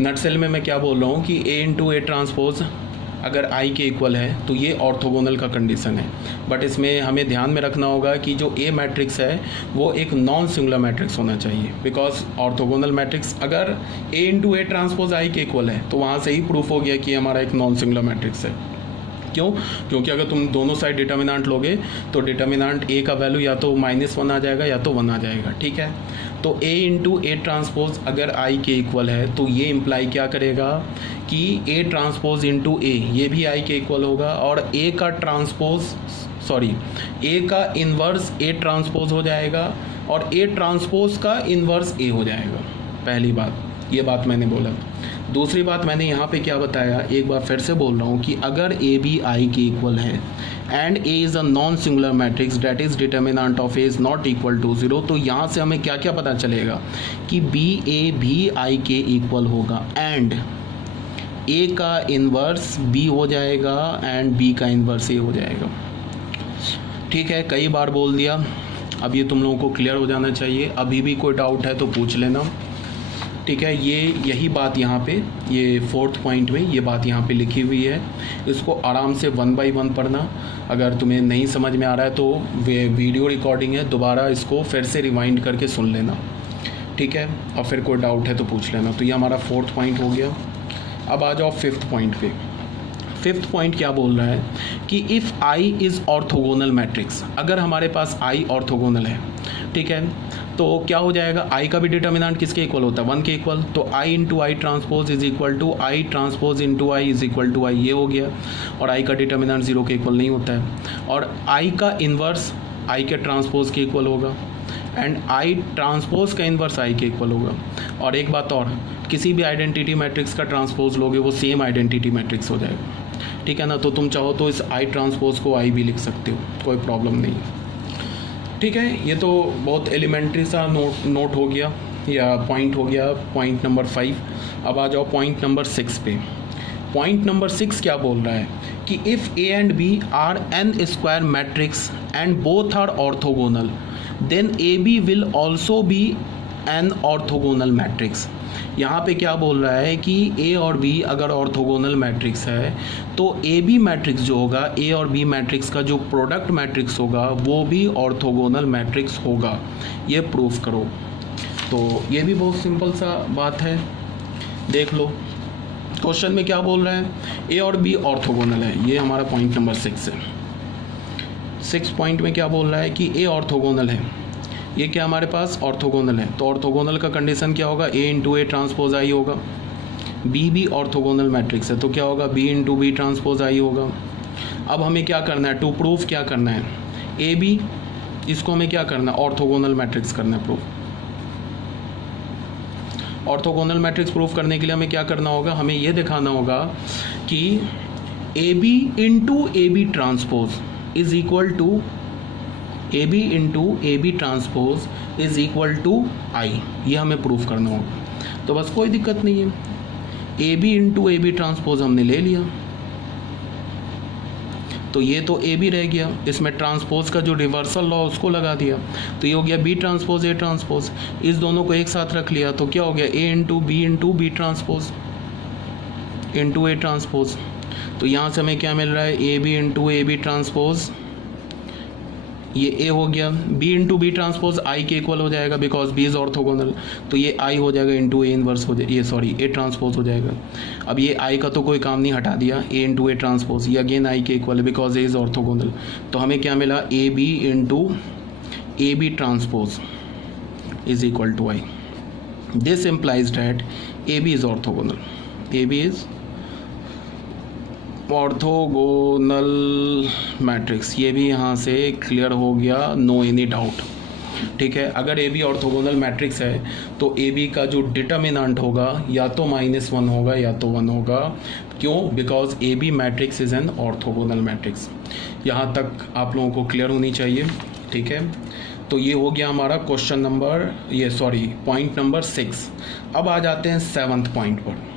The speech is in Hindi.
नटसेल में मैं क्या बोल रहा हूँ कि ए इंटू ए ट्रांसपोज अगर आई के इक्वल है तो ये ऑर्थोगोनल का कंडीशन है। बट इसमें हमें ध्यान में रखना होगा कि जो ए मैट्रिक्स है वो एक नॉन सिंगुलर मैट्रिक्स होना चाहिए, बिकॉज ऑर्थोगोनल मैट्रिक्स अगर ए इंटू ए ट्रांसपोज आई के इक्वल है तो वहाँ से ही प्रूफ हो गया कि हमारा एक नॉन सिंगुलर मैट्रिक्स है। क्यों? क्योंकि अगर तुम दोनों साइड डिटर्मिनेंट लोगे तो डिटर्मिनेंट ए का वैल्यू या तो -1 आ जाएगा या तो 1 आ जाएगा। ठीक है, तो ए इंटू ए ट्रांसपोज अगर आई के इक्वल है तो ये इम्प्लाई क्या करेगा कि ए ट्रांसपोज इंटू ए ये भी आई के इक्वल होगा, और ए का इन्वर्स ए ट्रांसपोज हो जाएगा और ए ट्रांसपोज का इन्वर्स ए हो जाएगा। पहली बात, ये बात मैंने बोला। दूसरी बात मैंने यहाँ पे क्या बताया, एक बार फिर से बोल रहा हूँ कि अगर ए बी आई के इक्वल है and A is a non singular matrix det is determinant of A is not equal to 0, तो यहाँ से हमें क्या क्या पता चलेगा कि बी ए भी आई के इक्वल होगा एंड ए का इन्वर्स बी हो जाएगा एंड बी का इन्वर्स ए हो जाएगा। ठीक है, कई बार बोल दिया, अब ये तुम लोगों को क्लियर हो जाना चाहिए। अभी भी कोई डाउट है तो पूछ लेना। ठीक है, यही बात यहाँ पे ये 4th पॉइंट में ये बात यहाँ पे लिखी हुई है। इसको आराम से 1 by 1 पढ़ना। अगर तुम्हें नहीं समझ में आ रहा है तो वीडियो रिकॉर्डिंग है, दोबारा इसको फिर से रिवाइंड करके सुन लेना। ठीक है, और फिर कोई डाउट है तो पूछ लेना। तो ये हमारा 4th पॉइंट हो गया। अब आ जाओ 5th पॉइंट पे। 5th पॉइंट क्या बोल रहा है कि if I is orthogonal matrix, अगर हमारे पास आई ऑर्थोगोनल है, ठीक है, तो क्या हो जाएगा, आई का भी डिटर्मिनेंट किसके इक्वल होता है, 1 के इक्वल। तो I into I transpose is equal to I transpose into I is equal to I, ये हो गया। और आई का डिटर्मिनेंट 0 के इक्वल नहीं होता है। और आई का इन्वर्स आई के ट्रांसपोज के इक्वल होगा एंड आई ट्रांसपोज का इन्वर्स आई के इक्वल होगा। और एक बात और, किसी भी आइडेंटिटी मैट्रिक्स का ट्रांसपोज लोगे वो सेम आइडेंटिटी मैट्रिक्स हो जाएगा। ठीक है ना, तो तुम चाहो तो इस आई ट्रांसपोज को आई भी लिख सकते हो, कोई प्रॉब्लम नहीं है। ठीक है, ये तो बहुत एलिमेंट्री सा नोट हो गया या पॉइंट हो गया, पॉइंट नंबर 5। अब आ जाओ पॉइंट नंबर 6 पे। पॉइंट नंबर 6 क्या बोल रहा है कि if A and B are n square matrix and both are orthogonal then A B will also be an orthogonal matrix. यहाँ पे क्या बोल रहा है कि ए और बी अगर ऑर्थोगोनल मैट्रिक्स है तो ए बी मैट्रिक्स जो होगा, ए और बी मैट्रिक्स का जो प्रोडक्ट मैट्रिक्स होगा वो भी ऑर्थोगोनल मैट्रिक्स होगा। ये प्रूफ करो। तो ये भी बहुत सिंपल सा बात है, देख लो क्वेश्चन में क्या बोल रहा है, ए और बी ऑर्थोगोनल है। ये हमारा पॉइंट नंबर 6 है। 6 पॉइंट में क्या बोल रहा है कि ए ऑर्थोगोनल है, ये क्या हमारे पास ऑर्थोगोनल है। तो ऑर्थोगोनल का कंडीशन क्या होगा, ए इंटू ए ट्रांसपोज आई होगा। बी भी ऑर्थोगोनल मैट्रिक्स है तो क्या होगा, बी इंटू बी ट्रांसपोज आई होगा। अब हमें क्या करना है, टू प्रूफ क्या करना है, ए बी, इसको हमें क्या करना है, ऑर्थोगोनल मैट्रिक्स करना है प्रूफ। ऑर्थोगोनल मैट्रिक्स प्रूफ करने के लिए हमें क्या करना होगा, हमें ये दिखाना होगा कि A B into A B transpose is equal to A B into A B transpose is equal to I. ये हमें प्रूफ करना होगा। तो बस कोई दिक्कत नहीं है, A B into A B transpose हमने ले लिया, तो ये तो ए बी रह गया, इसमें ट्रांसपोज का जो रिवर्सल लॉ उसको लगा दिया, तो ये हो गया बी ट्रांसपोज ए ट्रांसपोज। इस दोनों को एक साथ रख लिया तो क्या हो गया, A into B transpose into A transpose. तो यहाँ से हमें क्या मिल रहा है, A B into A B transpose, ये ए हो गया, B into B transpose I के इक्वल हो जाएगा बिकॉज बी इज ऑर्थोगोनल, तो ये आई हो जाएगा इंटू ए इनवर्स हो जाएगा, ये सॉरी ए ट्रांसपोज हो जाएगा। अब ये आई का तो कोई काम नहीं, हटा दिया, ए इंटू ए ट्रांसपोज, ये अगेन आई के इक्वल है बिकॉज ए इज ऑर्थोगोनल। तो हमें क्या मिला, A B into A B transpose is equal to I. This implies that A B is orthogonal, A B is orthogonal matrix. ये भी यहाँ से क्लियर हो गया, नो एनी डाउट। ठीक है, अगर ए बी ऑर्थोगोनल मैट्रिक्स है तो ए बी का जो डिटर्मिनेंट होगा या तो -1 होगा या तो 1 होगा। क्यों? Because A B matrix is an orthogonal matrix. यहाँ तक आप लोगों को क्लियर होनी चाहिए। ठीक है, तो ये हो गया हमारा पॉइंट नंबर 6। अब आ जाते हैं 7th पॉइंट पर।